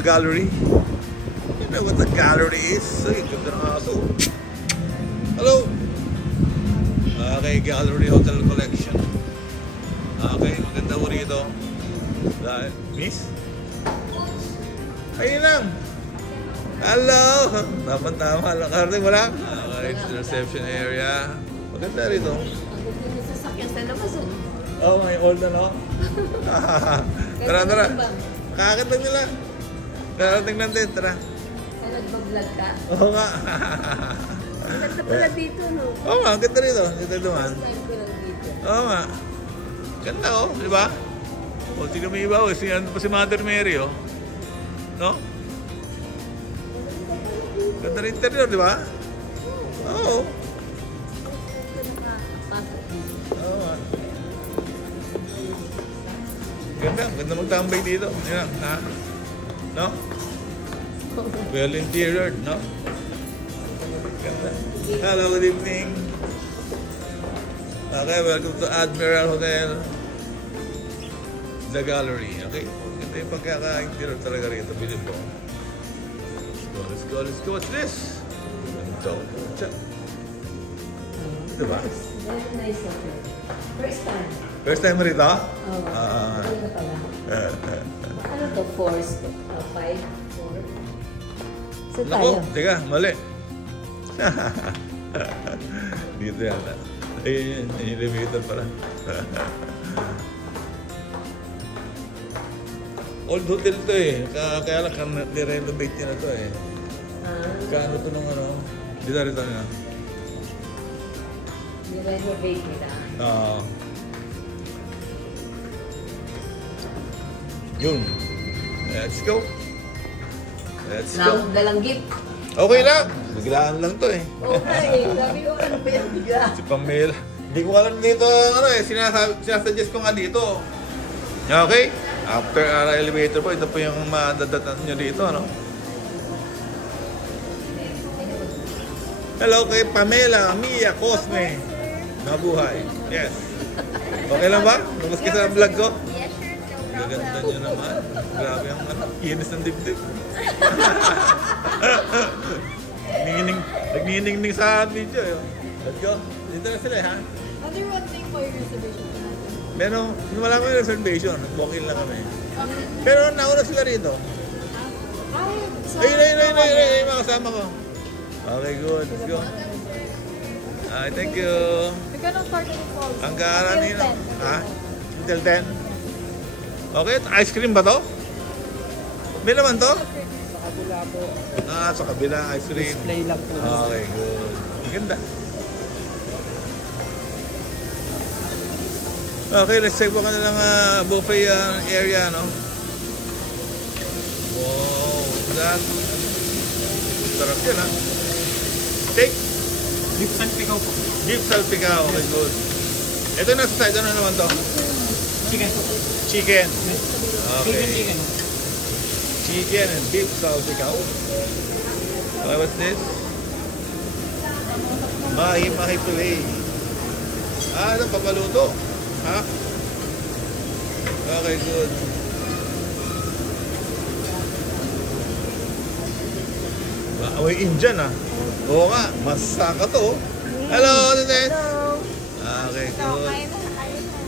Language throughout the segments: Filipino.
the gallery? You know what the gallery is? Ay, ganda ng aso. Hello! Okay, gallery hotel collection. Okay, maganda ko rito. Miss? Ayun lang. Hello! Tama-tama lang. Karte mo lang. Okay, it's the reception area. Maganda rito. Ang sasakyan sa labas. Oh, may old na no? Tara, tara. Kakakit lang nila. Darating lang din, tara. Nagbablog ka? Oo nga. Ang ganda pala dito, no? Oo nga, ang ganda rito. Ganda naman. Time ko lang dito. Oo nga. Ganda oh, di ba? O, sino may iba oh. Ano pa si Mother Mary oh. No? Ganda rin interior, di ba? Oo. Oo nga. Ganda, ganda magtambay dito. Yan, ha? No? Well interior, no? Ganda. Hello, good evening. Okay, welcome to Admiral Hotel. The Gallery, okay? Ganda yung pagkaka-interior talaga rito. Bilhin po. Let's go, let's go. What's this? Ito. Diba? Very nice hotel. First time. First time mo rito? Oo. Ano pala? Ano to? 4? 5? 4? Saan tayo? Teka, mali. Dito yata. Ayun, yung elevator pala. Old hotel to eh. Kaya lang ni-renovate niya na to eh. Kaano to nung ano? Dito rito nga. Ni-renovate nila. Oo. Yun. Let's go. Let's go. Dalang gift. Okay lang. Biglaan lang to eh. Okay. Sabi ko ano ba yan bigla? Si Pamela. Hindi ko alam dito ano eh. Sinasuggest ko nga dito. Okay? After our elevator po, ito po yung madadatan nyo dito, ano? Hello kay Pamela, Mia, Cosme. Mabuhay. Yes. Okay lang ba? Lumas ka sa vlog ko? Yes, sure. Gaganda nyo naman. Grabe ang kinis ng dibdib. Nagniningning sa video. Yun. Let's go. Dito na sila, ha? Other one thing for your reservation. Pero wala kami reservation. Walk-in lang kami. Pero nauna sila rito. Ayun, mga kasama ko. Okay, good. Let's go. Thank you. Ang kaara nila. Ha? Until 10? Okay, ice cream ba to? May naman to? Sa kabila po. Sa kabila, ice cream. Display lang po. Okay, good. Maganda. Okay, let's check po ka na lang buffet area, no? Wow, what's that? Sarap yan, ha? Steak? Beef salpikaw po. Beef salpikaw, okay, good. Ito nasa side, ano naman to? Chicken po. Chicken. Okay. Chicken. Chicken and beef salpikaw. Okay, what's this? Mahi fillet. Ano, papaluto. Ha? Okay, good. Away Indian ah. Oo nga, masaka to. Hello, Tines. Okay, good.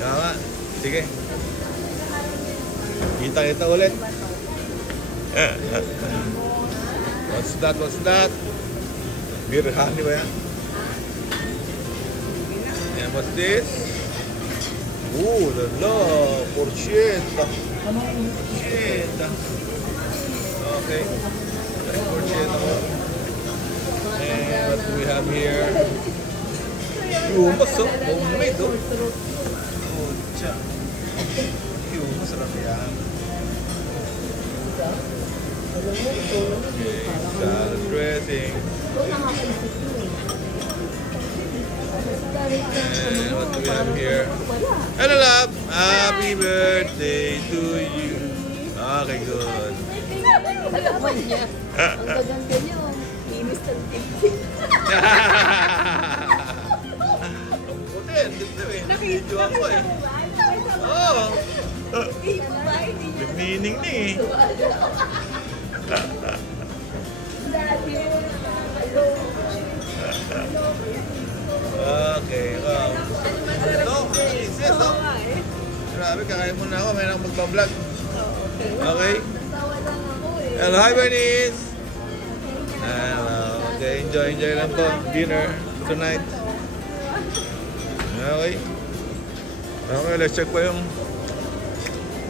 Kaya nga. Sige. Kita ulit. What's that? What's that? Birhani ba yan? And what's this? Ooh, la, porchetta. Porchetta. Okay. Porchetta. And what do we have here? Yumas, oh. Homemade, oh. Oh, tja. Yumas, sarap yan. Okay, salad dressing. And what do we have here? Hello, love. Happy birthday to you. Okay, good. Alaman niya. Ang gaganda niya. Inis ng tip-tip. Ang puti. Video ako eh. Oo. Nagniningning eh. Sabi, kakain muna ako. May nang magbablog. Okay. Okay? Natawa lang ako eh. Hello, hi Bernice! Hello. Okay, enjoy lang po. Dinner tonight. Okay. Okay, let's check pa yung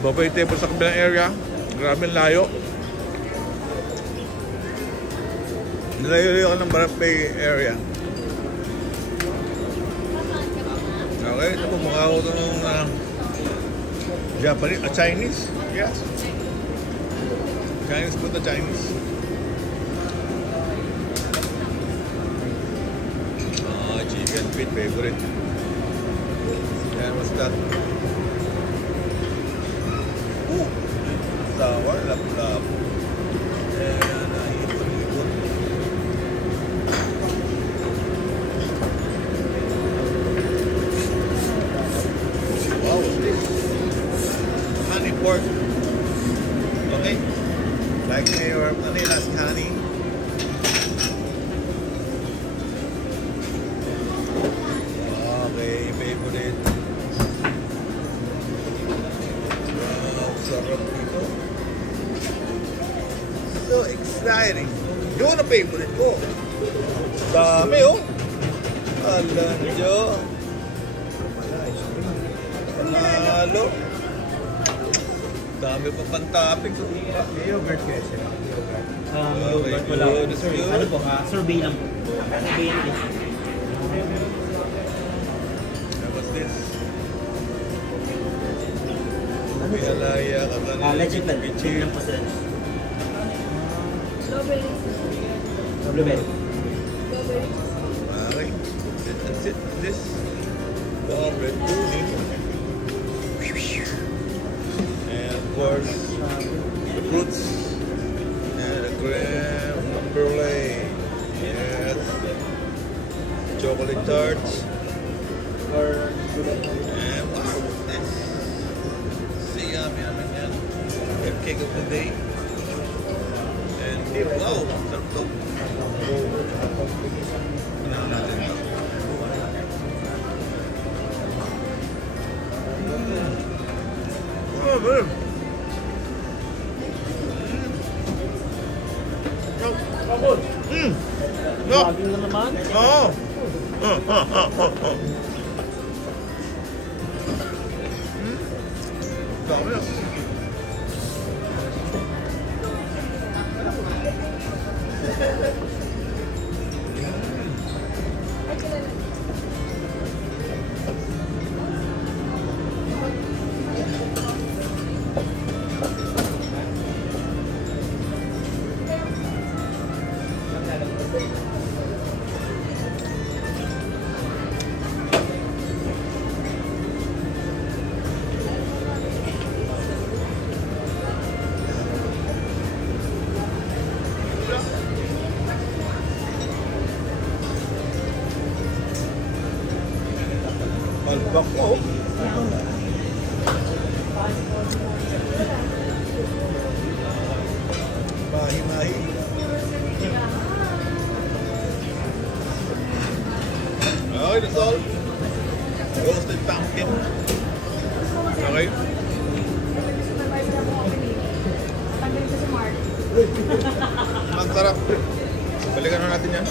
buffet table sa kabilang area. Grabe layo. Nilayo-layo ako ng buffet area. Okay, ito po mukha ko ito ng Japanese, Chinese. Yes. Chinese po ito, Chinese. Chicken feet, favorite. And what's that? Ooh! Sour, lap-lap. And ipon-ipon. Wow, what's this? Honey pork. Okay. Like your Manila's honey. Okay, favorite. Wow, sarap dito. So exciting. Yun ang favorite ko. Dami oh. Alam nyo. Panalo. Dami pa pang-toppings. Yogurt guys. Okay, Yogurt wala. good. That's good. Ano po ha? Sorbet lang po. Sorbet lang. What's this? Pinalaya ka ba? Legit lang. Chill lang po sir. Strawberry. Blueberry. Strawberry. Okay. That's it. This. Red pudding. And of course, the fruits. And the creme brulee. Yes. Chocolate tarts. And wow, what's this? See, yummy, yan. The cake of the day. And wow, sarap to. Ano natin ito? Oh, man. No. Lagi na naman. Oo. Dami na. Palpak ko. Mahi-mahi. Okay, that's all. Roasted pumpkin. Okay. Ang sarap. Balikan na natin yan.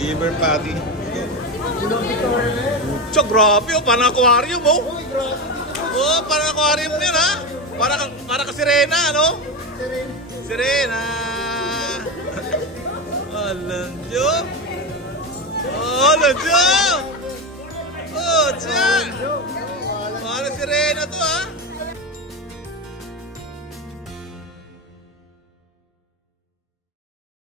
Liver patty. Tsaka grabe oh, parang aquarium oh. Oh, parang aquarium yan ha. Para ka sirena, ano? Sirena. Alam nyo. Oh, alam nyo. Oh, tiyan. Parang sirena to ha.